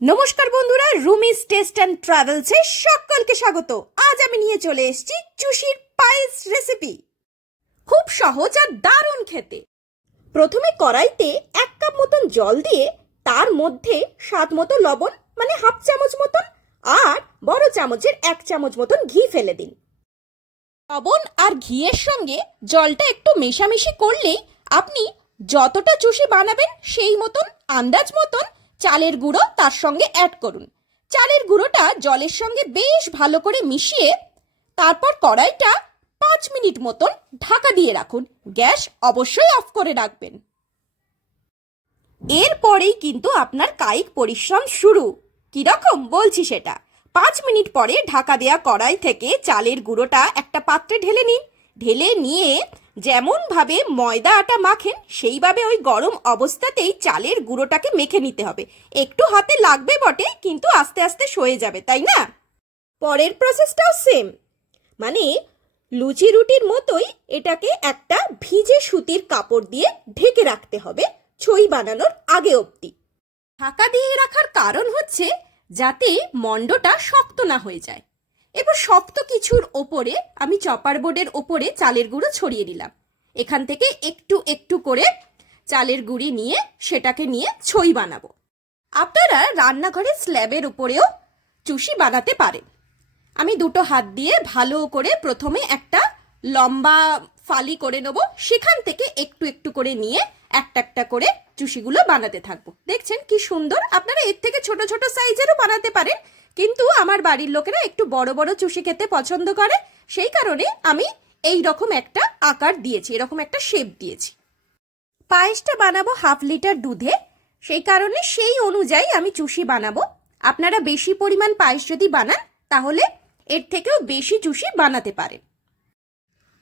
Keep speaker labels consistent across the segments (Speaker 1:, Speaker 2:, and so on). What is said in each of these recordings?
Speaker 1: নমস্কার বন্ধুরা, রুমিস test and ট্রাভেলসে সকলকে স্বাগত। আজ আমি নিয়ে চলে এসেছি চুষির পায়েস রেসিপি। খুব সহজ আর দারুণ খেতে। প্রথমে কড়াইতে এক কাপ মতন জল দিয়ে তার মধ্যে স্বাদ মতো লবণ মানে হাফ চামচ মতন, আর বড় চামচের এক চামচ মতন ঘি ফেলে দিন। লবণ আর ঘিয়ের সঙ্গে জলটা একটু মেশামেশি করলেই আপনি যতটা চুষি বানাবেন সেই মতন, আন্দাজ মতন চালের গুঁড়ো তার সঙ্গে অ্যাড করুন। চালের গুঁড়োটা জলের সঙ্গে বেশ ভালো করে মিশিয়ে তারপর কড়াইটা পাঁচ মিনিট মতন ঢাকা দিয়ে রাখুন। গ্যাস অবশ্যই অফ করে রাখবেন। এরপরেই কিন্তু আপনার কায়িক পরিশ্রম শুরু। কীরকম? বলছি সেটা। পাঁচ মিনিট পরে ঢাকা দেয়া কড়াই থেকে চালের গুঁড়োটা একটা পাত্রে ঢেলে নিন। ঢেলে নিয়ে যেমনভাবে ময়দা আটা মাখেন, সেইভাবে ওই গরম অবস্থাতেই চালের গুঁড়োটাকে মেখে নিতে হবে। একটু হাতে লাগবে বটে, কিন্তু আস্তে আস্তে সয়ে যাবে, তাই না? পরের প্রসেসটাও সেম মানে লুচি রুটির মতোই এটাকে একটা ভিজে সুতির কাপড় দিয়ে ঢেকে রাখতে হবে, ছই বানানোর আগে অবধি। ঢাকা দিয়ে রাখার কারণ হচ্ছে যাতে মণ্ডটা শক্ত না হয়ে যায়। এবার শক্ত কিছুর ওপরে আমি চপার বোর্ডের ওপরে চালের গুঁড়ো ছড়িয়ে দিলাম। এখান থেকে একটু একটু করে চালের গুঁড়ি নিয়ে সেটাকে নিয়ে ছই বানাবো। আপনারা রান্নাঘরের স্ল্যাবের উপরেও চুষি বানাতে পারেন। আমি দুটো হাত দিয়ে ভালো করে প্রথমে একটা লম্বা ফালি করে নেব। সেখান থেকে একটু একটু করে নিয়ে একটা একটা করে চুষিগুলো বানাতে থাকব। দেখছেন কি সুন্দর? আপনারা এর থেকে ছোট ছোট সাইজেরও বানাতে পারেন। কিন্তু আমার বাড়ির লোকেরা একটু বড় বড় চুষি খেতে পছন্দ করে, সেই কারণে আমি এই রকম একটা আকার দিয়েছি, এরকম একটা শেপ দিয়েছি। পায়েসটা বানাবো হাফ লিটার দুধে, সেই কারণে সেই অনুযায়ী আমি চুষি বানাবো। আপনারা বেশি পরিমাণ পায়েস যদি বানান, তাহলে এর থেকেও বেশি চুষি বানাতে পারেন।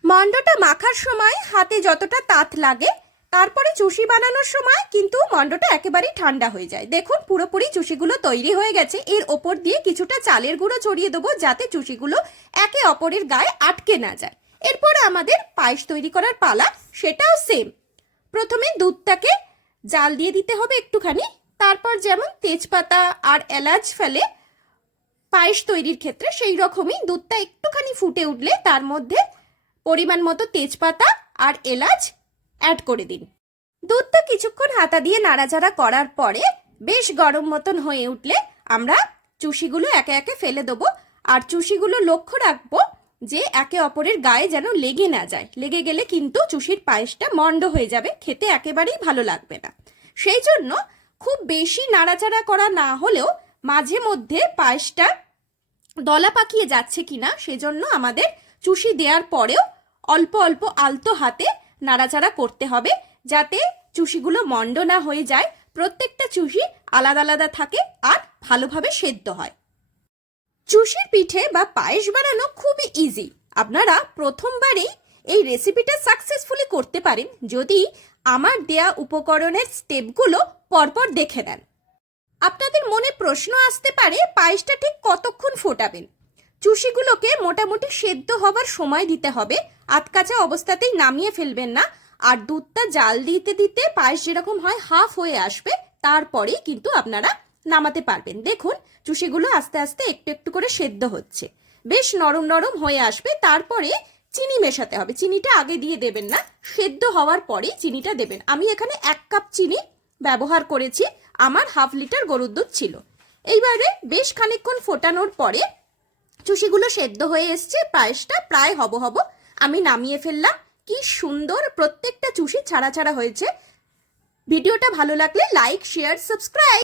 Speaker 1: মণ্ডটা মাখার সময় হাতে যতটা তাত লাগে তারপরে চুষি বানানোর সময় কিন্তু মণ্ডটা একেবারেই ঠান্ডা হয়ে যায়। দেখুন, পুরোপুরি চুষিগুলো তৈরি হয়ে গেছে। এর ওপর দিয়ে কিছুটা চালের গুঁড়ো ছড়িয়ে দেবো যাতে চুষিগুলো একে অপরের গায়ে আটকে না যায়। এরপর আমাদের পায়েস তৈরি করার পালা, সেটাও সেম প্রথমে দুধটাকে জাল দিয়ে দিতে হবে একটুখানি। তারপর যেমন তেজপাতা আর এলাচ ফেলে পায়েস তৈরির ক্ষেত্রে সেই রকমই দুধটা একটুখানি ফুটে উঠলে তার মধ্যে পরিমাণ মতো তেজপাতা আর এলাচ অ্যাড করে দিন। দুধটা কিছুক্ষণ হাতা দিয়ে নাড়াচাড়া করার পরে বেশ গরম মতন হয়ে উঠলে আমরা চুষিগুলো একে একে ফেলে দেবো আর চুষিগুলো লক্ষ্য রাখব যে একে অপরের গায়ে যেন লেগে না যায়। লেগে গেলে কিন্তু চুষির পায়েসটা মন্ড হয়ে যাবে, খেতে একেবারেই ভালো লাগবে না। সেই জন্য খুব বেশি নাড়াচাড়া করা না হলেও মাঝে মধ্যে পায়েসটা দলা পাকিয়ে যাচ্ছে কিনা সেজন্য আমাদের চুষি দেওয়ার পরেও অল্প অল্প আলতো হাতে নাড়াচাড়া করতে হবে যাতে চুষিগুলো মন্ড না হয়ে যায়। প্রত্যেকটা চুষি আলাদা আলাদা থাকে আর ভালোভাবে সেদ্ধ হয়। চুষির পিঠে বা পায়েস বানানো খুবই ইজি আপনারা প্রথমবারেই এই রেসিপিটা সাকসেসফুলি করতে পারেন যদি আমার দেয়া উপকরণের স্টেপগুলো পরপর দেখে নেন। আপনাদের মনে প্রশ্ন আসতে পারে, পায়েসটা ঠিক কতক্ষণ ফোটাবেন? চুষিগুলোকে মোটামুটি সেদ্ধ হবার সময় দিতে হবে। আতকাচা অবস্থাতেই নামিয়ে ফেলবেন না। আর দুধটা জাল দিতে দিতে পায়েস যেরকম হয়, হাফ হয়ে আসবে। তারপরেই কিন্তু আপনারা নামাতে পারবেন। দেখুন, চুষিগুলো আস্তে আস্তে একটু একটু করে সেদ্ধ হচ্ছে। বেশ নরম নরম হয়ে আসবে। তারপরে চিনি মেশাতে হবে। চিনিটা আগে দিয়ে দেবেন না। সেদ্ধ হওয়ার পরেই চিনিটা দেবেন। আমি এখানে এক কাপ চিনি ব্যবহার করেছি। আমার হাফ লিটার গরুর দুধ ছিল। এইবারে বেশ খানিকক্ষণ ফোটানোর পরে চুষিগুলো সেদ্ধ হয়ে এসছে। পায়েসটা প্রায় হব হব আমি নামিয়ে ফেললাম। কি সুন্দর প্রত্যেকটা চুষি ছাড়া ছাড়া হয়েছে। ভিডিওটা ভালো লাগলে লাইক শেয়ার সাবস্ক্রাইব